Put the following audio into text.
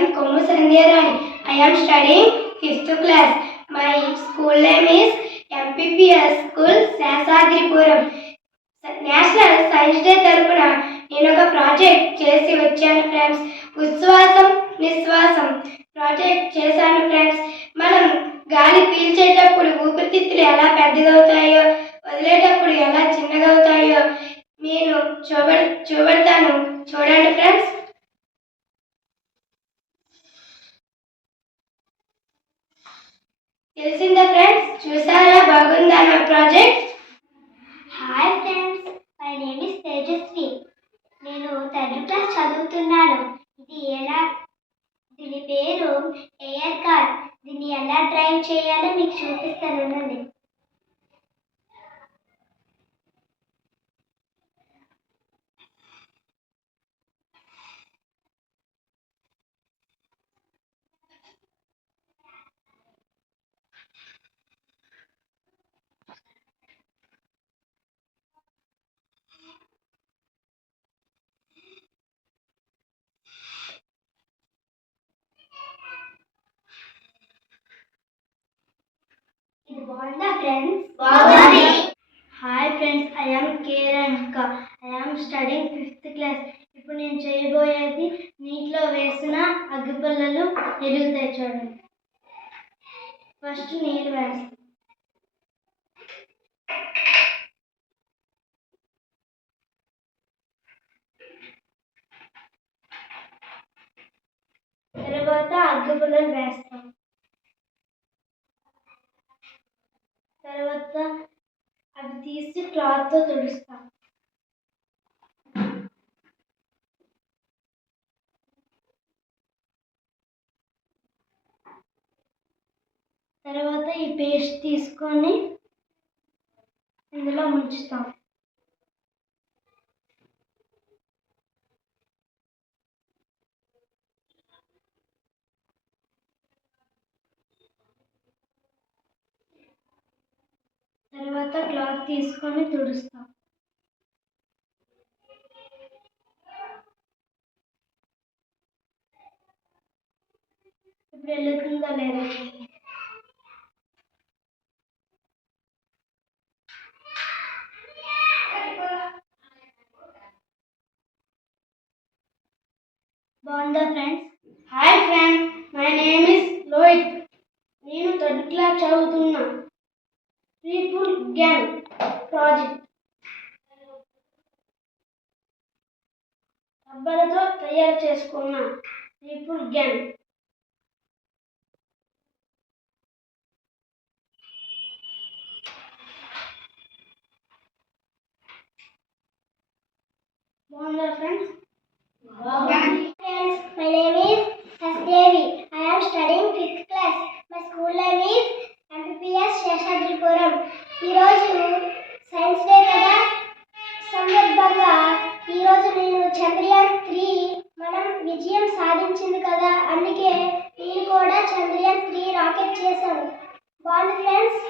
am Komu Sandhyarani. I am studying 5th class. My school name is MPPS School, Sesagripuram. National science day తరపున నేను ఒక project చేసి వచ్చాను friends. ఉచ్ఛ్వాసం నిశ్వాసం project చేశాను friends. మనం గాలి పీల్చేటప్పుడు ఊపిరితిత్తులు ఎలా పెద్దగా అవుతాయో, వదిలేటప్పుడు ఎలా చిన్నగా అవుతాయో నేను చూపెడతాను, చూడండి ఫ్రెండ్స్. తెలిసిందా ఫ్రెండ్స్? చూసారా, బాగుందా నా project? Hi friends, my name is Tejaswi. నేను 3rd క్లాస్ చదువుతున్నాను. దీని పేరు ఎయిర్ కార్. దీన్ని ఎలా డ్రైవ్ చేయాలో మీకు చూపిస్తానండి. ఇది బాగుందా ఫ్రెండ్స్? బాగుంది. హాయ్ ఫ్రెండ్స్, ఐ యామ్ కేరన్క. I am studying 5th class. ఇప్పుడు నేను చేయబోయేది నీటిలో వేసిన అగ్గిపుల్లలు ఎలుగుతాయి చూడండి. ఫస్ట్ నీళ్ళు వేస్తాం. తర్వాత అగ్గిపుల్లలు వేస్తాం. తర్వాత అవి తీసి క్లాత్తో తుడుస్తాం. తర్వాత ఈ పేస్ట్ తీసుకొని ఇందులో ముంచుతాం. తర్వాత క్లాత్ తీసుకొని తుడుస్తాం. ఇప్పుడు వెళ్తుందా లేదా? బాగుందా friends? Hi friends, my name is Lohith. నేను 3rd క్లాస్ చదువుతున్నా. People gang project. రబ్బరుతో తయారు చేసుకున్న పీపుల్ గ్యాంగ్. బాగుందా friends? Friends, my name is Hasdevi. I am studying 5th class. My school name is MPPS Sesagripuram. ఈరోజు సైన్స్ డే కదా, సందర్భంగా ఈరోజు నేను చంద్రయాన్ 3 మనం విజయం సాధించింది కదా, అందుకే నేను కూడా చంద్రయాన్ 3 రాకెట్ చేశాను. బాగుంది ఫ్రెండ్స్?